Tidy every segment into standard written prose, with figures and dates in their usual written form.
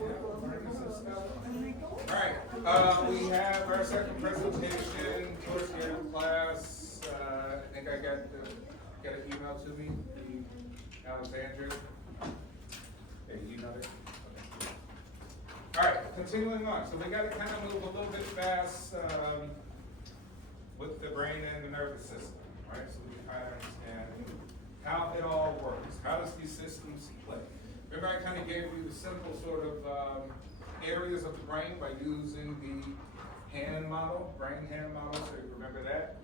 All right, we have our second presentation towards the end of class. I think I got an email to me, Alexandria. Hey, you know it? Okay. All right, continuing on. So we got to kind of move a little bit fast with the brain and the nervous system, right? So we can kind of understand how it all works. How does these systems play? Remember, I kind of gave you the simple sort of areas of the brain by using the hand model, brain-hand model, so you remember that.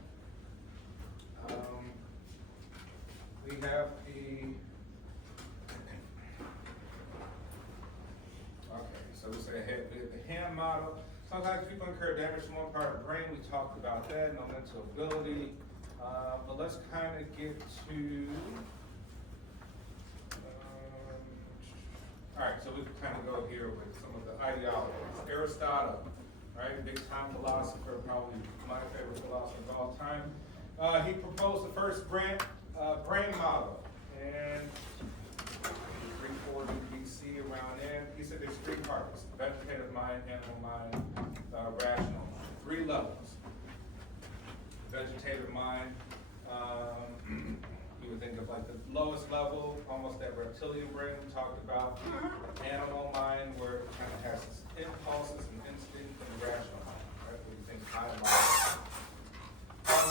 We have so we say we have the hand model. Sometimes people incur damage to one part of the brain. We talked about that, no mental ability. But let's kind of get to, all right, so we can kind of go here with some of the ideologies. Aristotle, right, big time philosopher, probably my favorite philosopher of all time. He proposed the first brain model, and 340 BC around then. He said there's three parts: vegetative mind, animal mind, rational mind. Three levels. Vegetative mind, you would think of like the lowest level, almost that reptilian brain we talked about. Animal mind, where it kind of has its impulses and instinct, and the rational mind, right? Where you think high mind.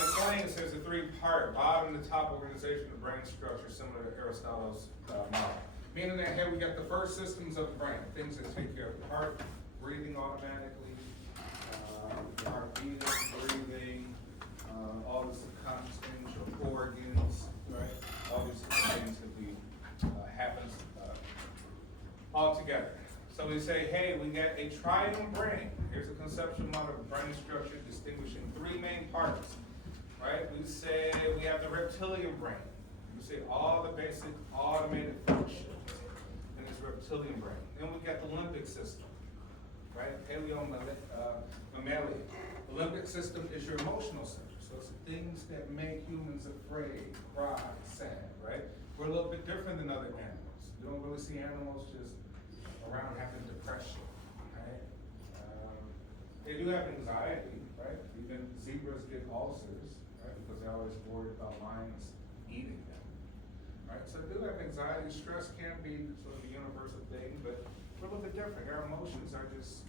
Miscellaneous says a three-part, bottom to top organization of the brain structure, similar to Aristotle's model. Meaning that here we got the first systems of the brain, things that take care of the heart, breathing automatically, the heart beating, breathing, all the subconscious things, your organs, right? All these things that happens all together. So we say, hey, we got a triune brain. Here's a conceptual model of brain structure distinguishing three main parts, right? We say we have the reptilian brain. We say all the basic automated functions in this reptilian brain. Then we got the limbic system, right? Mammalian. The limbic system is your emotional center. So it's the things that make humans afraid, cry, sad, right? We're a little bit different than other animals. You don't really see animals just around having depression, right? They do have anxiety, right? Even zebras get ulcers, right? Because they're always worried about lions eating them, right? So they do have anxiety. Stress can be sort of a universal thing, but we're a little bit different. Our emotions are just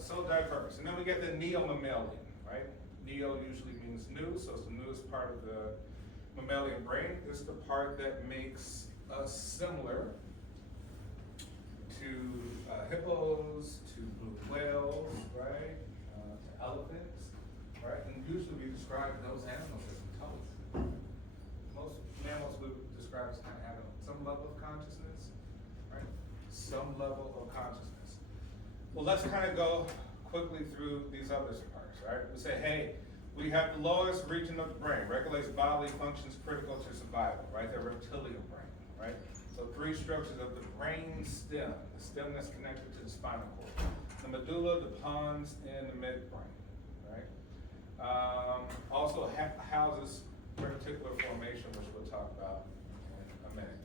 so diverse. And then we get the neo-mammalian, right? Neo usually means new, so it's the newest part of the mammalian brain. It's the part that makes us similar to hippos, to blue whales, right? To elephants, right? And usually we describe those animals as intelligent. Most mammals we would describe as kind of having some level of consciousness, right? Some level of consciousness. Well, let's kind of go quickly through these other parts, right? We say, hey, we have the lowest region of the brain, regulates bodily functions critical to survival, right? The reptilian brain, right? So three structures of the brain stem, the stem that's connected to the spinal cord, the medulla, the pons, and the midbrain, right? Also houses reticular formation, which we'll talk about in a minute.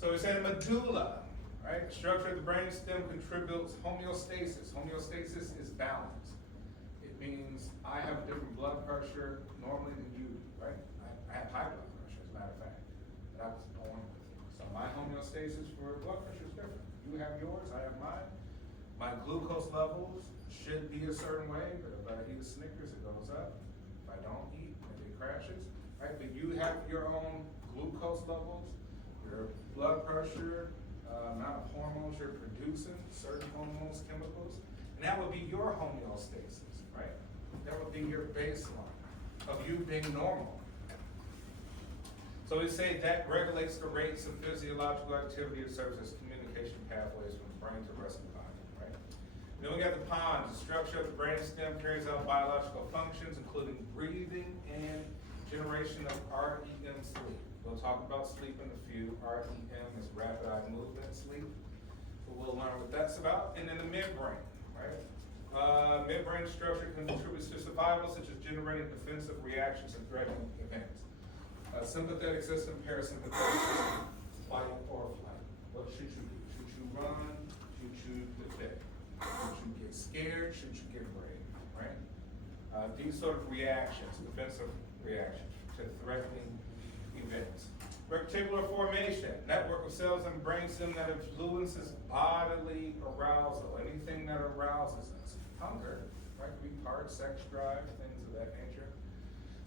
So we say the medulla, right? The structure of the brain stem contributes homeostasis. Homeostasis is balance. It means I have a different blood pressure normally than you, right? I have high blood pressure, as a matter of fact, that I was born with. So my homeostasis for blood pressure is different. You have yours, I have mine. My glucose levels should be a certain way, but if I eat a Snickers, it goes up. If I don't eat, maybe it crashes, right? But you have your own glucose levels, your blood pressure, amount of hormones you're producing, certain hormones, chemicals, and that would be your homeostasis, right? That would be your baseline of you being normal. So we say that regulates the rates of physiological activity that serves as communication pathways from the brain to the rest of the body, right? Then we got the pons. The structure of the brain stem carries out biological functions, including breathing and generation of REM sleep. We'll talk about sleep in a few. REM is rapid eye movement sleep. So we'll learn what that's about. And then the midbrain, right? Midbrain structure contributes to survival, such as generating defensive reactions to threatening events. Sympathetic system, parasympathetic system, fight or flight. What should you do? Should you run? should you defend? Should you get scared? Should you get brave, right? These sort of reactions, defensive reactions to threatening events. Reticular formation, network of cells and brainstem that influences bodily arousal, anything that arouses us. Hunger, right, could be part, sex drive, things of that nature.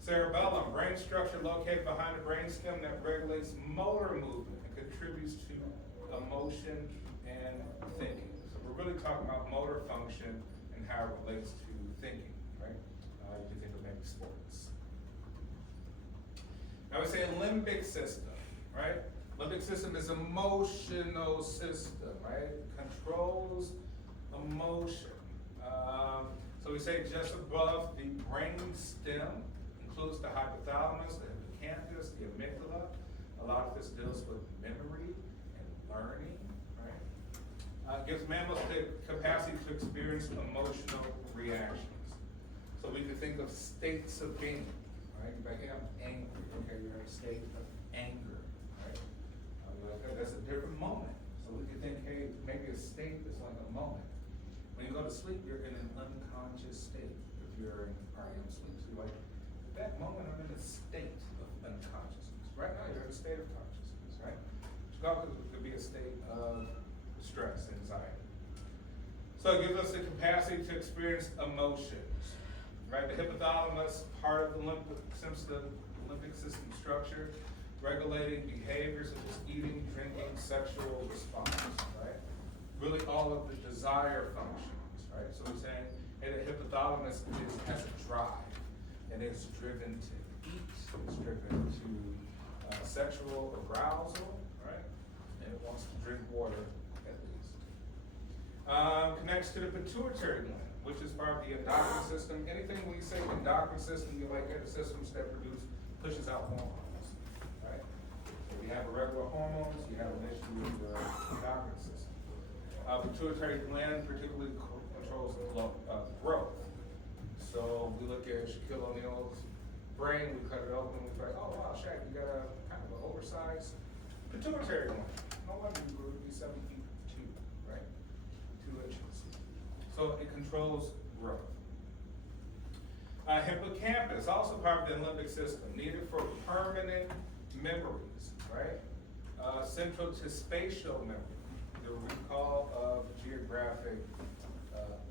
Cerebellum, brain structure located behind the brainstem that regulates motor movement and contributes to emotion and thinking. So we're really talking about motor function and how it relates to thinking, right? You can think of maybe sports. Now we say limbic system, right? Limbic system is emotional system, right? It controls emotion. So we say just above the brain stem, includes the hypothalamus, the hippocampus, the amygdala. A lot of this deals with memory and learning, right? Gives mammals the capacity to experience emotional reactions. So we can think of states of being, right? Like, hey, I'm angry. Okay, you're in a state of anger, right? Like, that's a different moment. So we can think, hey, maybe a state is like a moment. When you go to sleep, you're in an unconscious state. If you're in REM sleep, so you're like, at that moment, I'm in a state of unconsciousness. Right now, you're in a state of consciousness, right? Chicago could be a state of stress, anxiety. So it gives us the capacity to experience emotions, right? The hypothalamus, part of the limbic system structure, regulating behaviors such as eating, drinking, sexual response, right? Really all of the desire functions, right? So we're saying, hey, the hypothalamus has a drive, and it's driven to eat, it's driven to sexual arousal, right? And it wants to drink water at least. Connects to the pituitary gland, which is part of the endocrine system. Anything when you say endocrine system, you might get the systems that pushes out hormones, right? So you have irregular hormones, you have an issue with the endocrine system. Pituitary gland particularly controls growth. So we look at Shaquille O'Neal's brain, we cut it open, we say, oh wow, Shaq, you got a kind of an oversized pituitary gland. No wonder you grew to be 7 feet 2, right? 2 inches. So it controls growth. Hippocampus, also part of the limbic system, needed for permanent memories, right? Central to spatial memory, the recall of geographic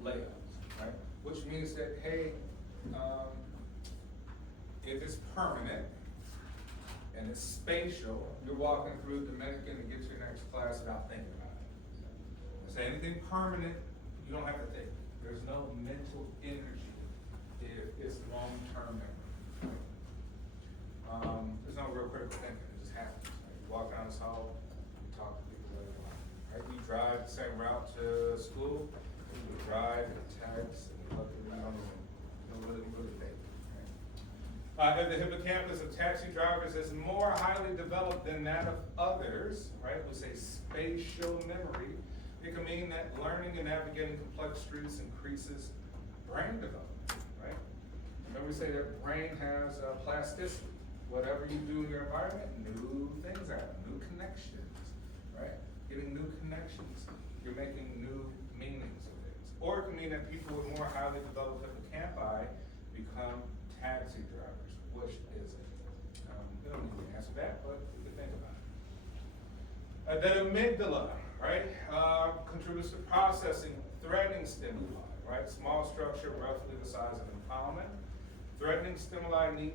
layouts, right? Which means that, hey, if it's permanent and it's spatial, you're walking through Dominican to get to your next class without thinking about it. Say anything permanent, you don't have to think. There's no mental energy if it's long-term memory. There's no real critical thinking, it just happens. Right? You walk down this hall, you talk to people later on. Right? You drive the same route to school, you drive and text, and you look around and you don't really think. Right? And the hippocampus of taxi drivers is more highly developed than that of others, right? We say spatial memory. It can mean that learning and navigating complex streets increases brain development, right? Remember we say that brain has plasticity. Whatever you do in your environment, new things happen, new connections, right? Getting new connections, you're making new meanings of things. Or it can mean that people with more highly developed hippocampi become taxi drivers. Which is it? We don't need to answer that, but we can think about it. The amygdala, right, contributes to processing threatening stimuli, right? Small structure, roughly the size of an almond. Threatening stimuli need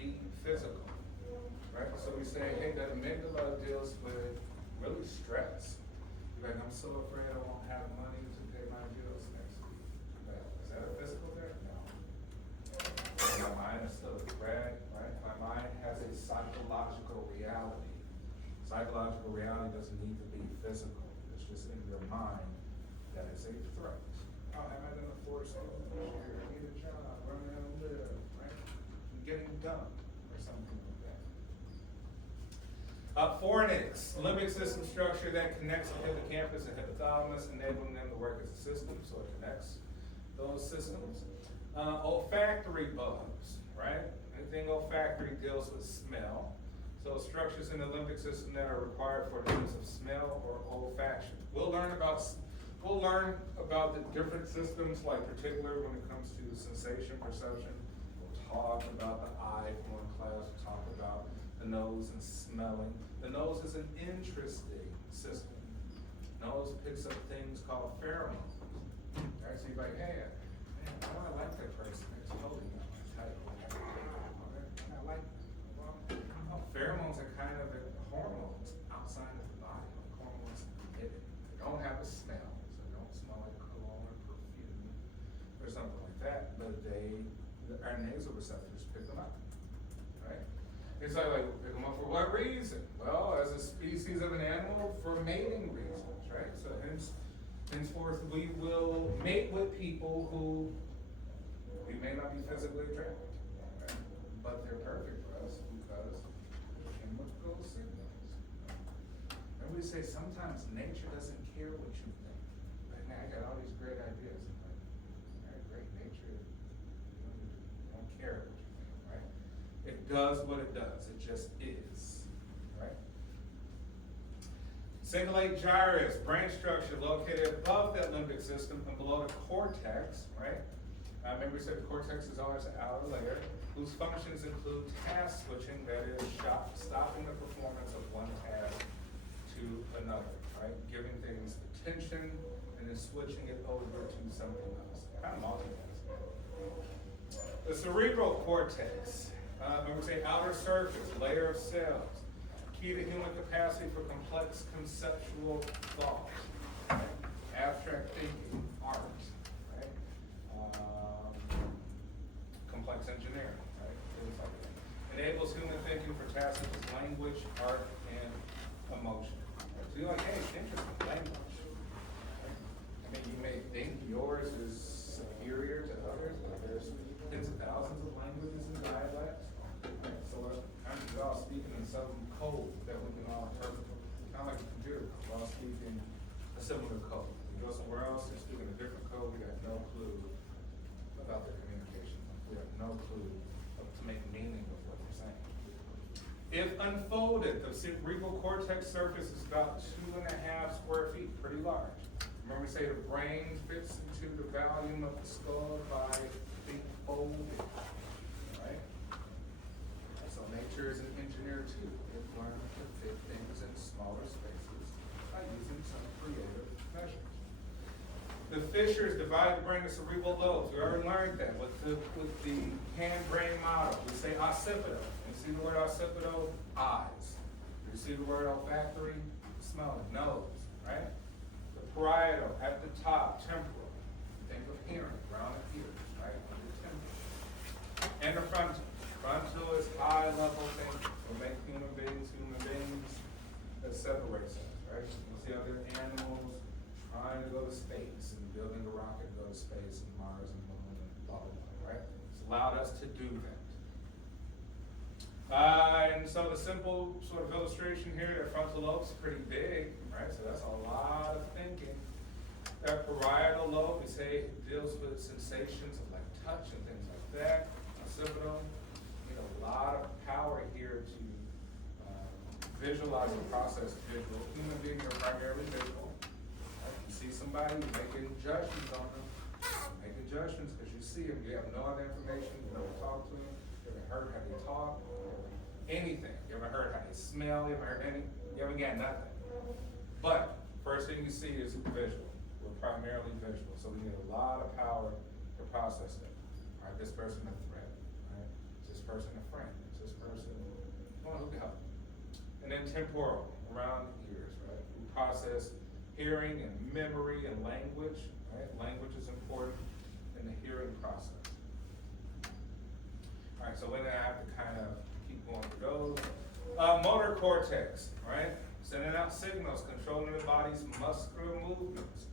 be physical, right? So we say, hey, the amygdala deals with really stress. You're like, I'm so afraid I won't have money to pay my bills next week. Like, is that a physical thing? No. My mind is still a threat, right? My mind has a psychological reality. Psychological reality doesn't need to be physical. It's just in your mind that it's a threat. Oh, am I going to force something this year? I need a job, run around and live, right? I'm getting dumb, or something like that. Fornix, limbic system structure that connects the hippocampus and hypothalamus, enabling them to work as a system, so it connects those systems. Olfactory bugs, right? Anything olfactory deals with smell. So structures in the limbic system that are required for the use of smell or olfaction. We'll learn about the different systems, like particular when it comes to sensation perception. We'll talk about the eye more in class. We'll talk about the nose and smelling. The nose is an interesting system. Nose picks up things called pheromones. Right? So you're like, hey, man, why do I like that person? They're totally not my type. I like pheromones are kind of hormones outside of the body, like hormones hidden. They don't have a smell, so they don't smell like cologne or perfume or something like that, but our nasal receptors pick them up, right? It's like pick them up for what reason? Well, as a species of an animal, for mating reasons, right? So henceforth, we will mate with people who we may not be physically attracted to, right? But they're perfect for us because chemical signals. And we say sometimes nature doesn't care what you think. Right now, I got all these great ideas. I'm like, all right, great, nature don't care what you think, right? It does what it does. It just is, right? Cingulate gyrus, brain structure located above that limbic system and below the cortex, right? Remember we said the cortex is always an outer layer, whose functions include task switching, that is, stopping the performance of one task to another, right? Giving things attention and then switching it over to something else. Kind of multitasking. The cerebral cortex, remember we say outer surface, layer of cells, key to human capacity for complex conceptual thought, right? Abstract thinking, art, right? Complex engineering, right? Things like that. Enables human thinking for tasks such as language, art, and emotion. Right? So you're like, hey, interesting, language. Right? I mean, you may think yours is superior to others, but there's tens of thousands of languages and dialects. Right? So we're all speaking in some code that we can all interpret. Kind of like a computer, we're all speaking a similar code. We go somewhere else, they're speaking a different code, we got no clue about their communication. We have no clue to make meaning of what they're saying. If unfolded, the cerebral cortex surface is about 2.5 square feet, pretty large. Remember we say the brain fits into the volume of the skull by being folded, right? So nature is an engineer too. It learns to fit things in smaller spaces by using some creative measures. The fissures divide the brain into cerebral lobes. We already learned that with the hand-brain model. We say occipital. You see the word occipital? Eyes. You see the word olfactory? Smelling. Nose, right? The parietal at the top, temporal. Think of hearing, around the ears, right? Under temporal. And the frontal. Frontal is high-level thinking. What makes human beings, that separates us, right? You see other animals trying to go to space and building a rocket to go to space and Mars and Moon and blah, blah, blah, right? It's allowed us to do that. And so the simple sort of illustration here, that frontal lobe is pretty big, right? So that's a lot of thinking. That parietal lobe, we say, deals with sensations of like touch and things like that. Occipital, a lot of power here to visualize and process visual. Human beings are primarily visual. Right? You see somebody, you're making judgments on them. You're making judgments because you see them. You have no other information. You never talk to them. You haven't heard how they talk. Anything. You haven't heard how they smell. You haven't heard any. You haven't got nothing. But first thing you see is visual. We're primarily visual. So we need a lot of power to process that. All right, this person a threat. Right? Is this person a friend? Is this person who can help? And then temporal, around the ears, right? We process hearing and memory and language, right? Language is important in the hearing process. All right, so we're gonna have to kind of keep going through those. Motor cortex, right? Sending out signals, controlling the body's muscular movements,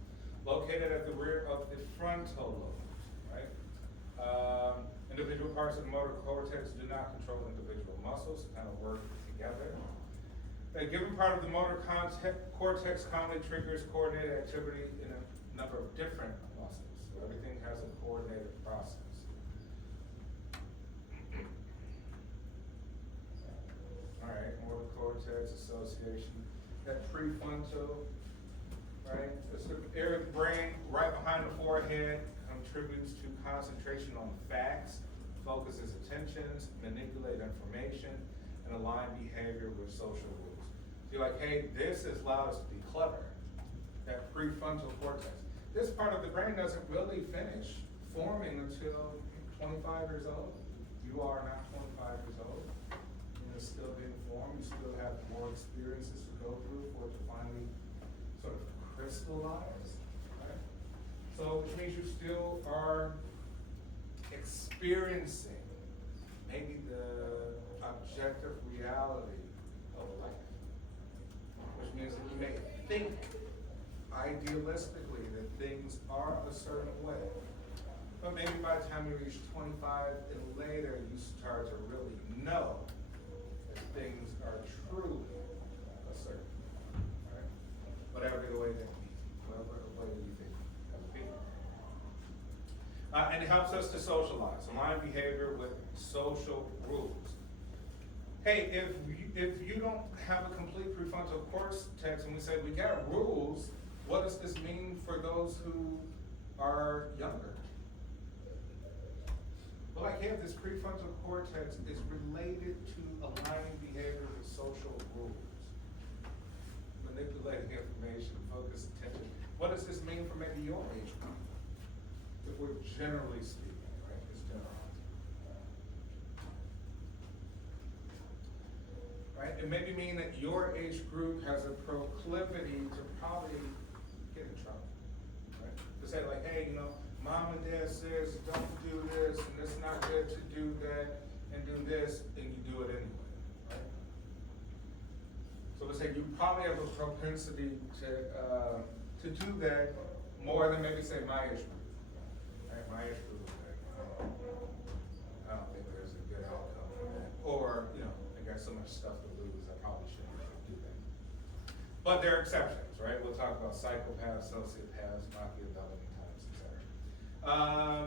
located at the rear of the frontal lobe, right? Individual parts of the motor cortex do not control individual muscles, kind of work together. A given part of the motor cortex commonly triggers coordinated activity in a number of different muscles. So everything has a coordinated process. All right. that prefrontal, right? This area of the brain right behind the forehead contributes to concentration on facts, focuses attentions, manipulate information, and align behavior with social rules. So you're like, hey, this has allowed us to be clever. That prefrontal cortex. This part of the brain doesn't really finish forming until 25 years old. You are not 25 years old. It's still being formed. You still have more experiences to go through for it to finally sort of crystallize. Right? So, which means you still are experiencing maybe the objective reality of life. Which means that you may think idealistically that things are a certain way. But maybe by the time you reach 25 and later, you start to really know that things are truly a certain way. Right? Whatever the way that be, whatever the way you think it would be. And it helps us to socialize, align behavior with social rules. Hey, if you don't have a complete prefrontal cortex and we say we got rules, what does this mean for those who are younger? Well, like here, this prefrontal cortex is related to aligning behavior with social rules. Manipulating information, focus attention. What does this mean for maybe your age group? If we're generally speaking, right? It's general. Right? It maybe mean that your age group has a proclivity to probably get in trouble. Right? To say like, hey, mom and dad says don't do this, and it's not good to do that, and do this, and you do it anyway. Right? So let's say you probably have a propensity to do that more than maybe say my age group. Right? My age group is like, I don't think there's a good outcome from that. Or, I got so much stuff to lose, I probably shouldn't do that. But there are exceptions, right? We'll talk about psychopaths, sociopaths, Machiavellian types, etc.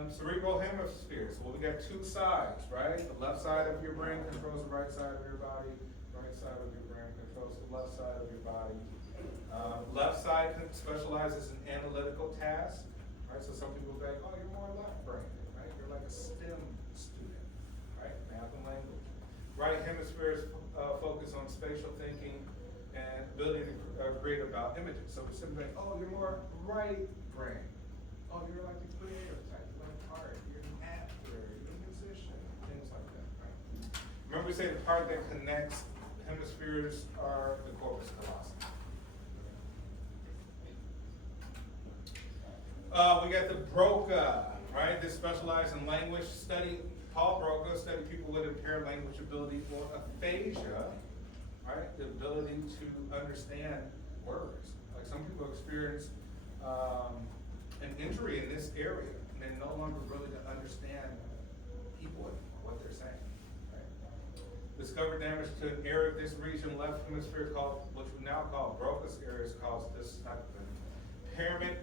Cerebral hemispheres. Well, we got two sides, right? The left side of your brain controls the right side of your body. Right side of your brain controls the left side of your body. Left side specializes in analytical tasks, right? So some people be like, oh, you're more left-brained, right? You're like a STEM student, right? Math and language. Right hemispheres focus on spatial thinking and ability to create about images. So we're simply like, oh, you're more right-brained. Oh, you're like the creative type, you like art, you're an actor, you're a musician, things like that, right? Remember we say the part that connects hemispheres are the corpus callosum. We got the Broca, right? They specialize in language study. Paul Broca studied people with impaired language ability or aphasia, right? The ability to understand words. Like some people experience an injury in this area, and they're no longer really to understand people anymore, what they're saying. Right? Discovered damage to an area of this region, left hemisphere, called, which we now call Broca's area, is called this type of impairment.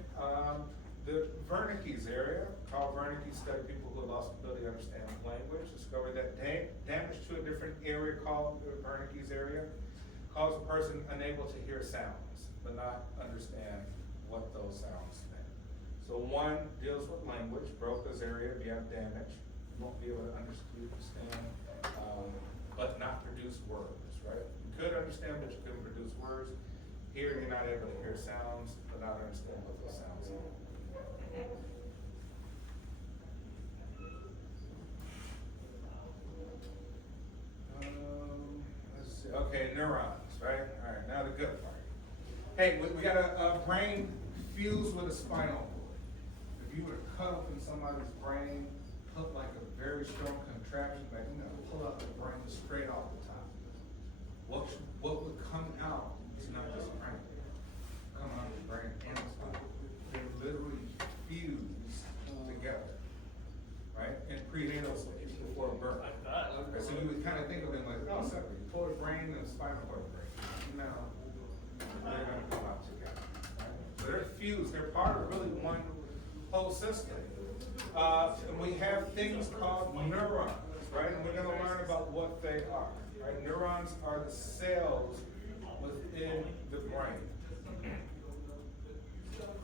The Wernicke's area, Carl Wernicke studied people who lost the ability to understand language. Discovered that damage to a different area called the Wernicke's area caused a person unable to hear sounds, but not understand what those sounds meant. So one deals with language. Broca's area, if you have damage, you won't be able to understand, but not produce words, right? You could understand, but you couldn't produce words. Here, you're not able to hear sounds, but not understand what those sounds are. Let's see. Okay, neurons, right? All right, now the good part. Hey, we got a brain fused with a spinal cord. If you were to cut open somebody's brain, put like a very strong contraption back, pull out the brain straight off the top. What would come out is not just brain. Come out of the brain and the spinal. They literally fuse together, right? In prenatal stage before birth. Right, so you would kind of think of them like, oh, separate. You pull the brain and the spinal cord break. No, they're going to come out together. Right? So they're fused. They're part of really one whole system. And we have things called neurons, right? And we're going to learn about what they are. Right? Neurons are the cells within the brain.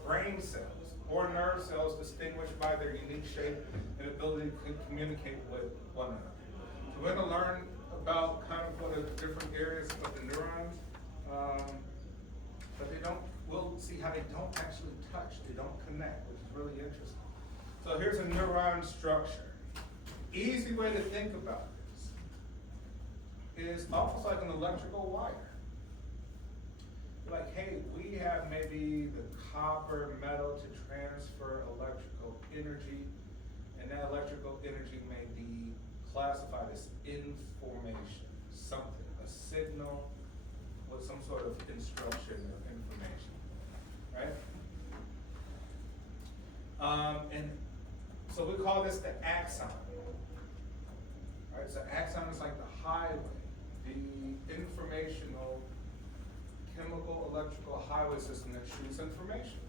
Brain cells or nerve cells distinguished by their unique shape and ability to communicate with one another. So we're going to learn about kind of what are the different areas of the neurons, but we'll see how they don't actually touch, they don't connect, which is really interesting. So here's a neuron structure. Easy way to think about this is almost like an electrical wire. Like, hey, we have maybe the copper metal to transfer electrical energy, and that electrical energy may be classified as information, something, a signal with some sort of instruction or information, right? And so we call this the axon. Right, so axon is like the highway, the informational, chemical, electrical highway system that shoots information.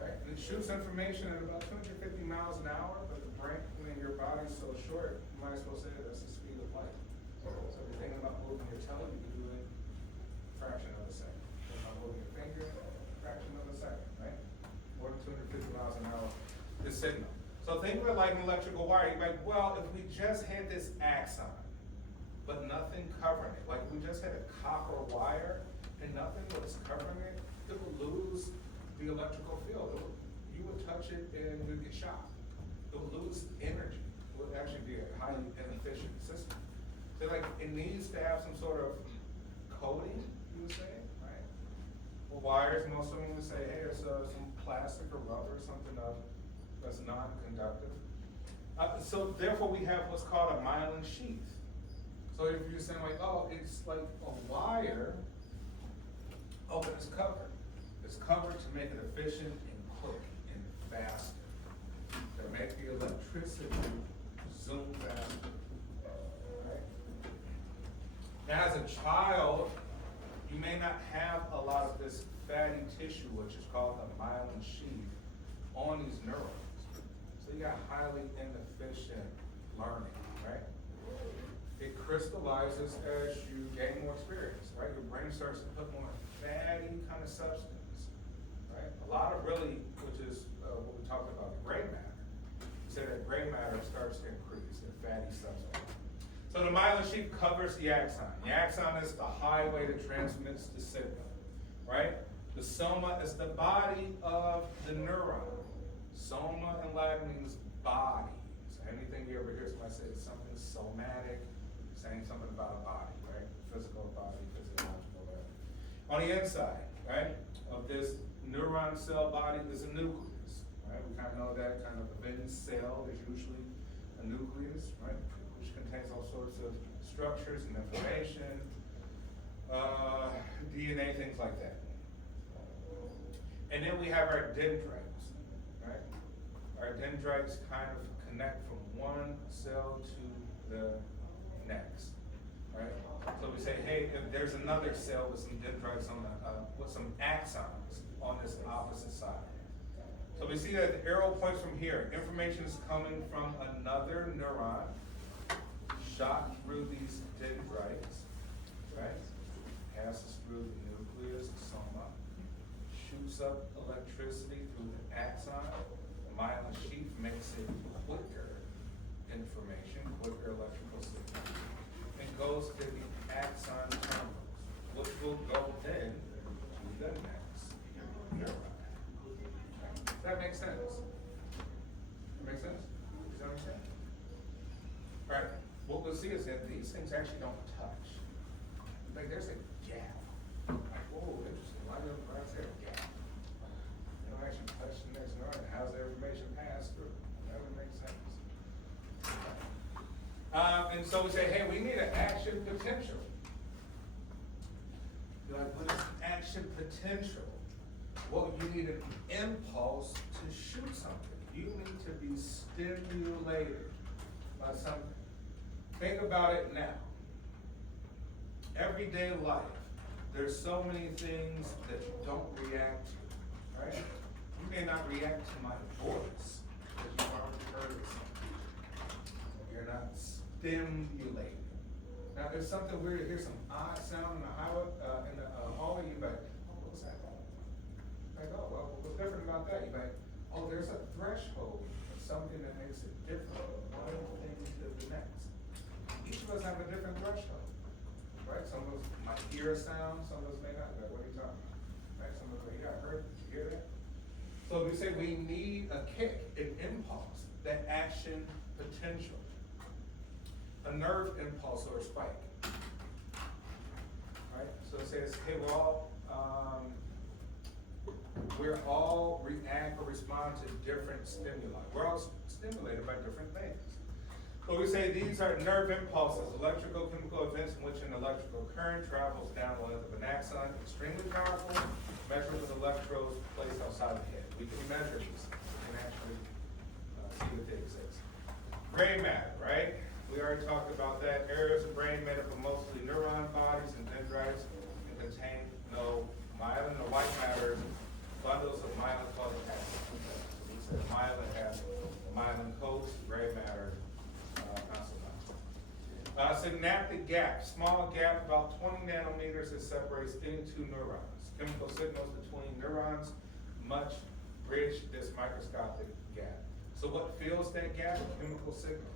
Right? And it shoots information at about 250 miles an hour, but the brain, your body's so short, you might as well say that's the speed of light. So if you're thinking about moving your toe, you can do it a fraction of a second. If you're moving your finger, a fraction of a second, right? More than 250 miles an hour, the signal. So think of it like an electrical wire. You're like, well, if we just had this axon, but nothing covering it, like we just had a copper wire and nothing was covering it, it would lose the electrical field. You would touch it and you'd get shocked. It would lose energy. It would actually be a highly inefficient system. So like it needs to have some sort of coating, you would say, right? Well, wires, most of them would say, hey, there's some plastic or rubber or something that's non-conductive. So therefore we have what's called a myelin sheath. So if you're saying like, oh, it's like a wire, oh, but it's covered. It's covered to make it efficient and quick and faster. To make the electricity zoom faster. Right? Now as a child, you may not have a lot of this fatty tissue, which is called the myelin sheath, on these neurons. So you got highly inefficient learning, right? It crystallizes as you gain more experience, right? Your brain starts to put more fatty kind of substance, right? A lot of really, which is what we talked about, gray matter. We say that gray matter starts to increase in fatty substance. So the myelin sheath covers the axon. The axon is the highway that transmits the signal, right? The soma is the body of the neuron. Soma in Latin means body. So anything you ever hear somebody say something somatic, saying something about a body, right? Physical body, physiological body. On the inside, right, of this neuron cell body is a nucleus, right? We kind of know that kind of within cell is usually a nucleus, right? Which contains all sorts of structures and information, DNA, things like that. And then we have our dendrites, right? Our dendrites kind of connect from one cell to the next, right? So we say, hey, if there's another cell with some dendrites on the, with some axons on this opposite side. So we see that the arrow points from here. Information is coming from another neuron, shot through these dendrites, right? Passes through the nucleus, the soma, shoots up electricity through the axon. The myelin sheath makes it quicker information, quicker electrical signal. And goes to the axon terminals, which will go then to the next neuron. Does that make sense? That make sense? Does that make sense? Right. What we'll see is that these things actually don't touch. Like there's a gap. Like, whoa, interesting. Why is there a gap? They don't actually touch the next neuron. How's the information pass through? That would make sense. And so we say, hey, we need an action potential. You're like, what is action potential? Well, you need an impulse to shoot something. You need to be stimulated by something. Think about it now. Everyday life, there's so many things that you don't react to, right? You may not react to my voice because you've already heard it. You're not stimulated. Now, if something weird, hear some odd sound in the highway, hallway, you like, oh, what's that? Like, oh, well, what's different about that? You like, oh, there's a threshold, something that makes it different from one thing to the next. Each of us have a different threshold, right? Some of us might hear a sound, some of us may not. Like, what are you talking about? Right? Some of us, yeah, I heard, you hear that? So we say we need a kick, an impulse, that action potential, a nerve impulse or a spike. Right? So it says, hey, we're all react or respond to different stimuli. We're all stimulated by different things. So we say these are nerve impulses, electrical chemical events in which an electrical current travels down the length of an axon, extremely powerful, measured with electrodes placed outside the head. We can measure these and actually see that they exist. Gray matter, right? We already talked about that. Areas of brain made up of mostly neuron bodies and dendrites and contain no myelin or white matter, bundles of myelin called acid. So we said myelin has myelin coats, gray matter, not so much. Synaptic gap, small gap about 20 nanometers that separates any two neurons. Chemical signals between neurons much bridge this microscopic gap. So what fills that gap? Chemical signals.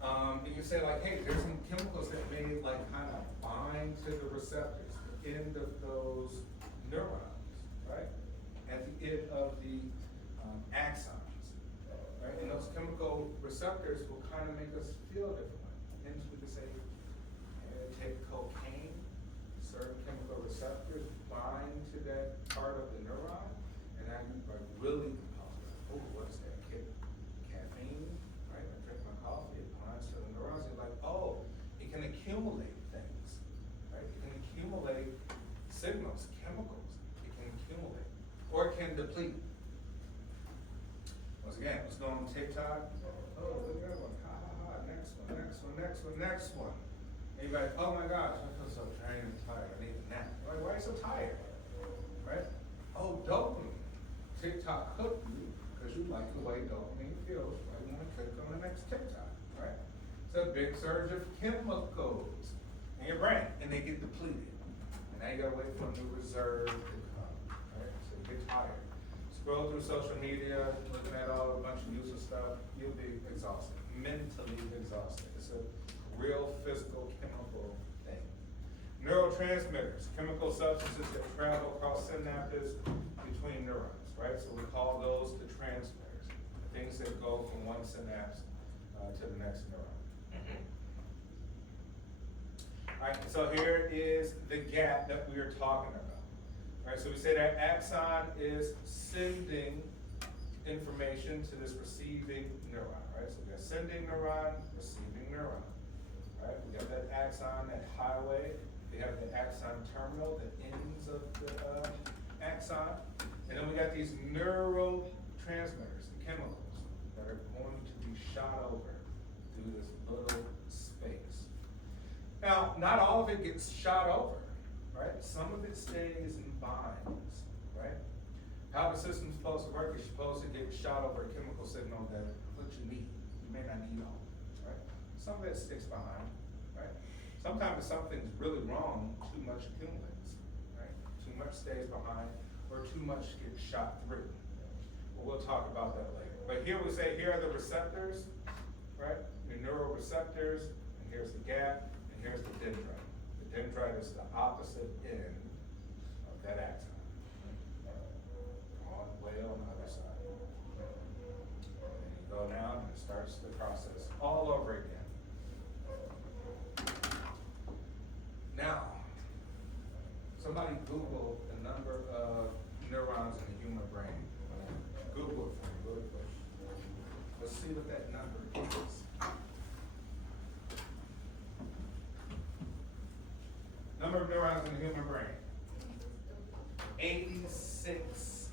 And you say like, hey, there's some chemicals that may like kind of bind to the receptors, the end of those neurons, right? At the end of the axons, right? And those chemical receptors will kind of make us feel different. And we can say, take cocaine, certain chemical receptors bind to that part of the neuron, and now you are really compulsive. Oh, what's that? Caffeine, right? I drink my coffee, it binds to the neurons. You're like, oh, it can accumulate things, right? It can accumulate signals, chemicals. It can accumulate, or it can deplete. Once again, let's go on TikTok. Oh, look at that one. Ha ha ha. Next one, next one, next one, next one. And you're like, oh my gosh, I feel so drained and tired. I need a nap. Like, why are you so tired? Right? Oh, dopamine. TikTok hooked you because you like the way dopamine feels. Right? You want to click on the next TikTok. Right? It's a big surge of chemicals in your brain, and they get depleted. And now you gotta wait for a new reserve to come. Right? So you get tired. Scroll through social media, looking at a bunch of useless stuff, you'll be exhausted, mentally exhausted. It's a real physical, chemical thing. Neurotransmitters, chemical substances that travel across synapses between neurons, right? So we call those the transmitters, things that go from one synapse to the next neuron. All right, so here is the gap that we are talking about. All right, so we say that axon is sending information to this receiving neuron, right? So we got sending neuron, receiving neuron, right? We got that axon, that highway. We have the axon terminal, the ends of the axon. And then we got these neurotransmitters, the chemicals, that are going to be shot over through this little space. Now, not all of it gets shot over. Right? Some of it stays and binds, right? How the system's supposed to work is supposed to get shot over a chemical signal that what you need. You may not need all, right? Some of it sticks behind, right? Sometimes if something's really wrong, too much accumulates, right? Too much stays behind, or too much gets shot through. Well, we'll talk about that later. But here we say, here are the receptors, right? The neuroreceptors, and here's the gap, and here's the dendrite. The dendrite is the opposite end of that axon. Way on the other side. And then you go down and it starts the process all over again. Now, somebody Google the number of neurons in the human brain. Google it for me really quick. Let's see what that number is. Number of neurons in the human brain. 86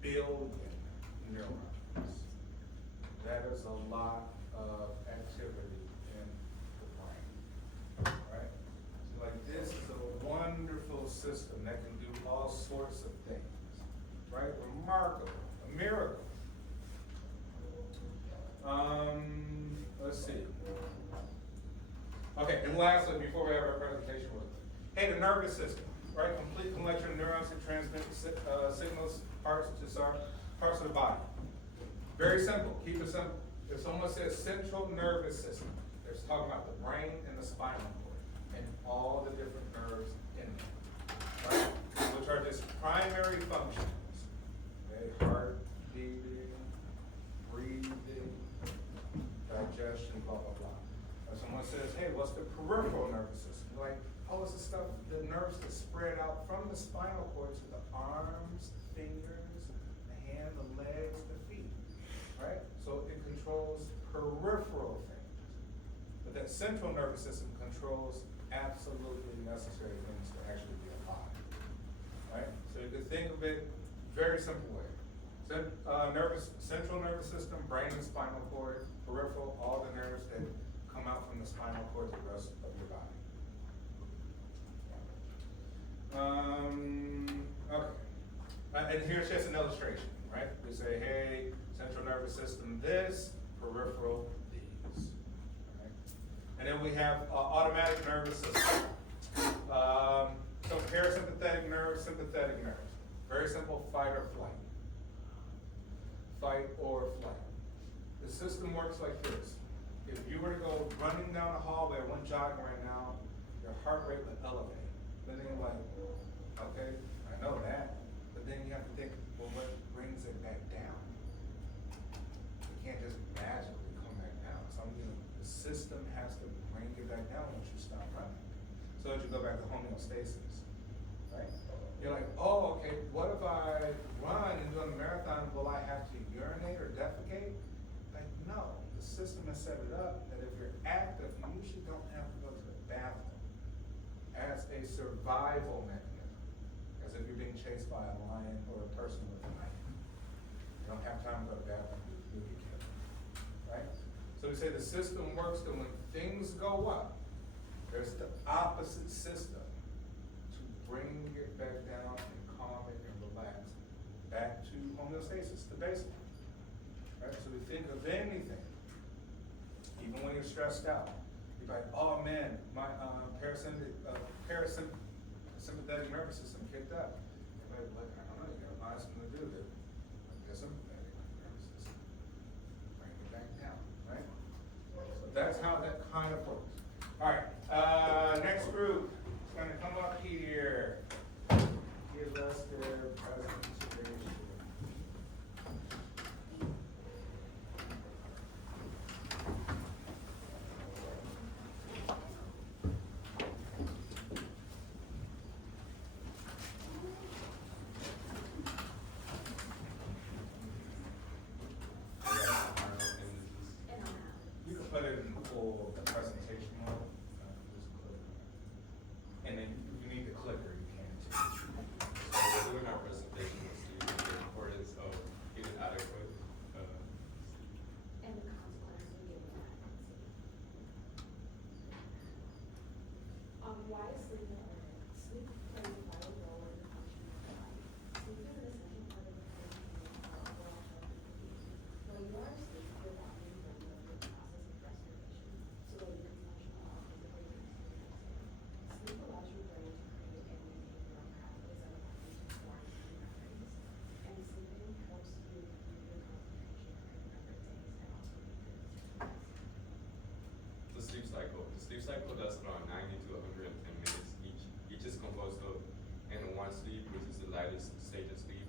billion neurons. That is a lot of activity in the brain. Right? So like this is a wonderful system that can do all sorts of things. Right? Remarkable. A miracle. Let's see. lastly, before we have our presentation, hey, the nervous system, right? Complete collection of neurons that transmit signals, parts of the body. Very simple. Keep it simple. If someone says central nervous system, they're talking about the brain and the spinal cord and all the different nerves in there, right? Which are just primary functions. Okay? Heart beating, breathing, digestion, blah, blah, blah. If someone says, hey, what's the peripheral nervous system? You're like, oh, it's the stuff, the nerves that spread out from the spinal cord to the arms, fingers, the hand, the legs, the feet, right? So it controls peripheral things. But that central nervous system controls absolutely necessary things to actually be alive, right? So you could think of it very simple way. Central nervous system, brain and spinal cord, peripheral, all the nerves that come out from the spinal cord to the rest of your body. Okay. And here's just an illustration, right? We say, hey, central nervous system this, peripheral these. Right? And then we have automatic nervous system. So parasympathetic nerves, sympathetic nerves. Very simple, fight or flight. Fight or flight. The system works like this. If you were to go running down the hallway or one jogging right now, your heart rate would elevate. Then you're like, okay, I know that. But then you have to think, well, what brings it back down? It can't just magically come back down. The system has to bring it back down once you stop running. So as you go back to homeostasis, right? You're like, oh, okay, what if I run and do a marathon, will I have to urinate or defecate? Like, no, the system has set it up that if you're active, you usually don't have to go to the bathroom as a survival mechanism, as if you're being chased by a lion or a person with a knife. You don't have time to go to the bathroom, you'll be killed, right? So we say the system works that when things go up, there's the opposite system to bring it back down and calm it and relax back to homeostasis, the basic. Right? So we think of anything, even when you're stressed out. You're like, oh man, my parasympathetic nervous system kicked up. You're like, I don't know, you gotta find something to do with it. The sympathetic nervous system. Bring it back down, right? So that's how that kind of works. All right, next group is gonna come up here. Give us their presentation. You can put it in full presentation mode. Just click. And then if you need the clicker, you can too. So we're doing our presentation to see the importance of getting adequate. And the consequences of getting that. Why is sleep important? Sleep plays a vital role in the function of the body. Sleep is an essential part of the functioning of our overall health and well-being. When you are asleep, your body is ready to the process of restoration, so that you can function well physically and mentally. Sleep allows your brain to create and maintain neural pathways that allow you to form new memories. And sleeping helps you improve your concentration and remember things, and also improve stress. The sleep cycle. The sleep cycle lasts around 90 to 110 minutes each. Each is composed of N1 sleep, which is the lightest stage of sleep.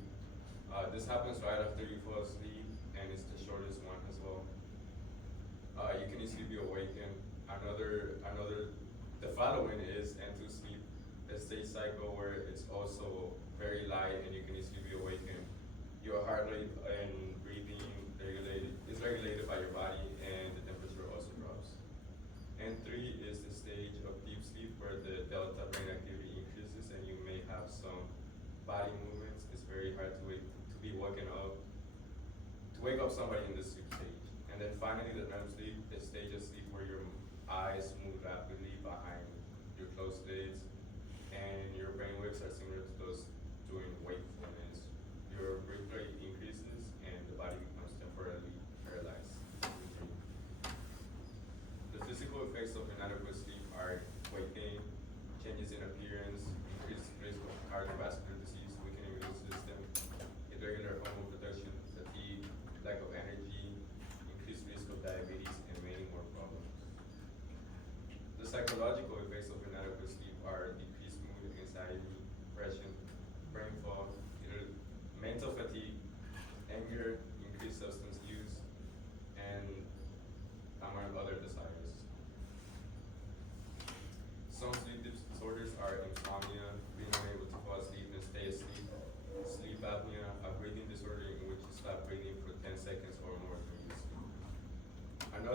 This happens right after you fall asleep, and it's the shortest one as well. You can easily be awakened. The following is N2 sleep, a stage cycle where it's also very light and you can easily be awakened. Your heart rate and breathing is regulated by your body, and the temperature also drops. N3 is the stage of deep sleep where the delta brain activity increases and you may have some body movements. It's very hard to wake up somebody in the sleep stage. And then finally the REM sleep, the stage of sleep where your eyes move rapidly behind your closed lids and your brain waves are similar to those during wakefulness. Your breath rate increases and the body becomes temporarily paralyzed. The physical effects of inadequate sleep are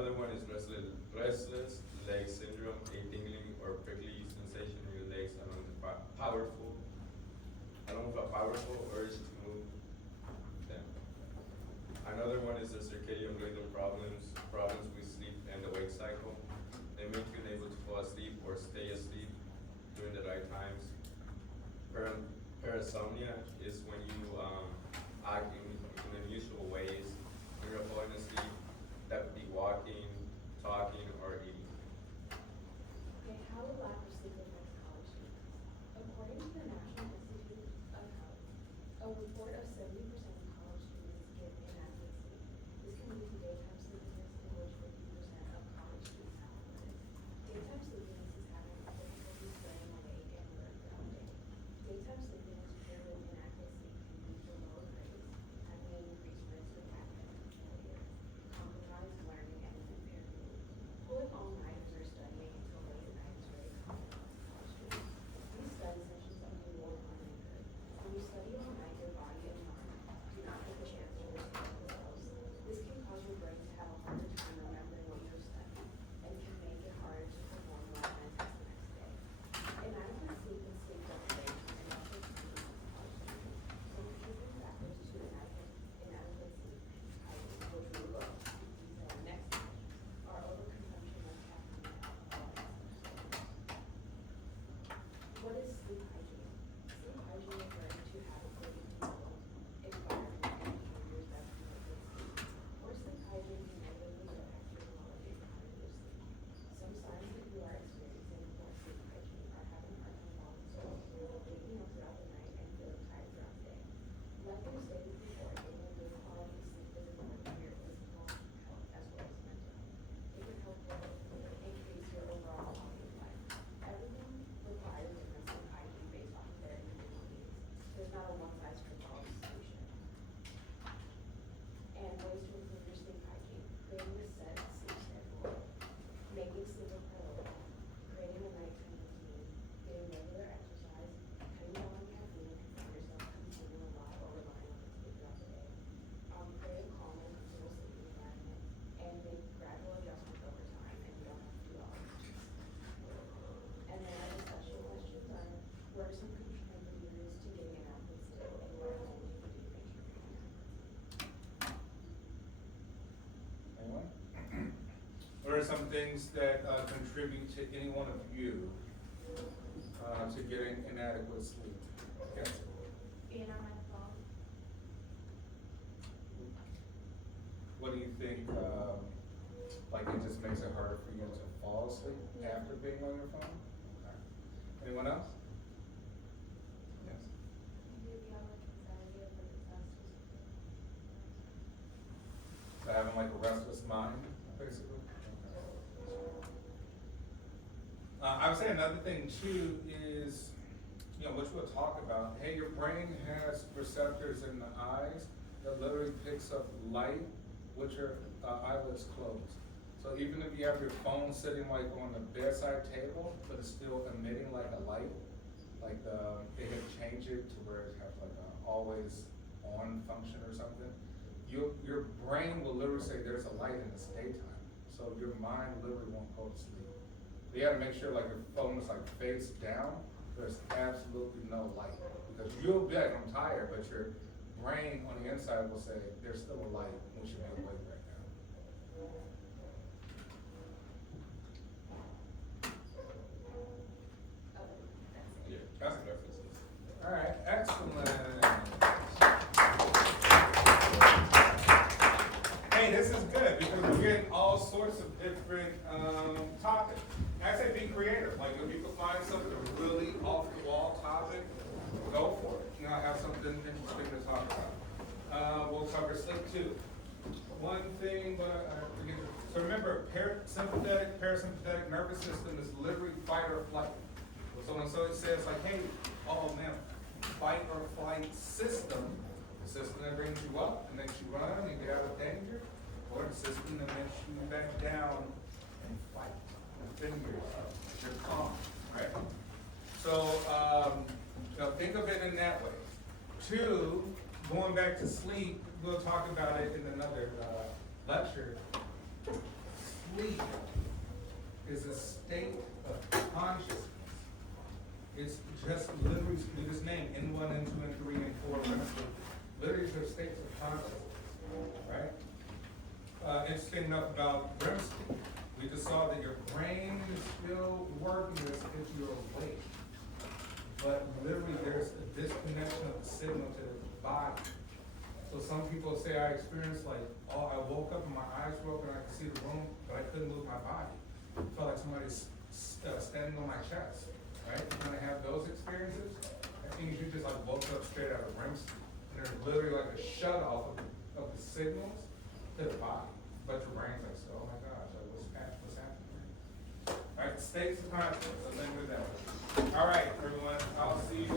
Another one is restless leg syndrome, a tingling or prickly sensation in your legs along the powerful urge to move them. Another one is the circadian rhythm problems with sleep and the wake cycle. They make you unable to fall asleep or stay asleep during the right times. Parasomnia is when you act in unusual ways when you're falling asleep. That would be walking, talking, or eating. Okay, how will lack of sleep affect college students? According to the National Institute of Health, a report of 70% of college students get inadequate sleep. This can lead to daytime sleepiness, in which 50% of college students have reported. Daytime sleepiness is having difficulty staying awake and alert throughout the day. Daytime sleepiness paired with inadequate sleep can lead to lower grades, having an increased risk of academic failure, compromised learning, and impaired mood. Pulling all-nighters or studying until late at night is very common among college students. These study sessions are reward oriented. When you study all night, your body and mind do not get the chance to restore themselves. This can cause your brain to have a harder time remembering what you have studied, and can make it harder to perform well on a test the next day. Inadequate sleep and sleep deprivation can also contribute to college students. Some contributing factors to inadequate sleep, which we will go into detail next time, are overconsumption of caffeine and alcohol. What is sleep hygiene? Sleep hygiene refers to adequately controlled environment and behaviors that promote good sleep. Poor sleep hygiene can negatively impact your quality and quantity of sleep. Some signs that you are experiencing poor sleep hygiene are having hard time falling asleep, waking up throughout the night, and feeling tired throughout the day. Like we stated before, getting a good quality sleep is important for your physical health as well as mental health. It can help increase your overall quality of life. Everyone requires different sleep hygiene based off of their individual needs. There's not a one-size-fits-all solution. And ways to improve your sleep hygiene: creating a set sleep schedule, making sleep a priority, creating a nighttime routine, getting regular exercise, cutting down on caffeine if you find yourself consuming a lot or relying on it to get throughout the day, create a calm and comfortable sleeping environment, and make gradual adjustments over time, and you don't have to do all of it. And then our discussion questions are: what are some contributors to getting an adequate sleep, and what are things you can do to make sure you're getting adequate sleep? Anyone? What are some things that contribute to any one of you to getting inadequate sleep? Yes. Being on my phone. What do you think, like it just makes it harder for you to fall asleep after being on your phone? Okay. Anyone else? Yes. Maybe I like anxiety or disasters. So having like a restless mind, basically? I would say another thing too is, which we'll talk about, hey, your brain has receptors in the eyes that literally picks up light with your eyelids closed. So even if you have your phone sitting like on the bedside table, but it's still emitting like a light, like they have changed it to where it has like a always on function or something, your brain will literally say there's a light and it's daytime. So your mind literally won't go to sleep. You gotta make sure like your phone is like face down, there's absolutely no light. Because you'll be like, I'm tired, but your brain on the inside will say, there's still a light, we should be awake right now. Yeah, that's references. All right, excellent. Hey, this is good because we're getting all sorts of different topics. I say be creative. Like if you can find something a really off the wall topic, go for it. Have something interesting to talk about. We'll cover sleep too. One thing, but I forget. So remember, parasympathetic nervous system is literally fight or flight. So when someone says like, hey, oh man, fight or flight system, the system that brings you up and makes you run and get out of danger, or the system that makes you back down and fight, defend yourself, you're calm, right? So, think of it in that way. Two, going back to sleep, we'll talk about it in another lecture. sleep is a state of consciousness. It's just literally, we just named N1, N2, N3, N4, REM sleep. Literally, they're states of consciousness, right? Interesting enough about REM sleep, we just saw that your brain is still working as if you're awake. But literally, there's a disconnection of the signal to the body. So some people say I experienced like, oh, I woke up and my eyes were open, I could see the room, but I couldn't move my body. It felt like somebody's standing on my chest, right? You kind of have those experiences. That means you just like woke up straight out of REM sleep. And there's literally like a shut off of the signals to the body. But your brain's like, oh my gosh, like, what's happening? All right, states of consciousness, let's end with that. All right, everyone, I'll see you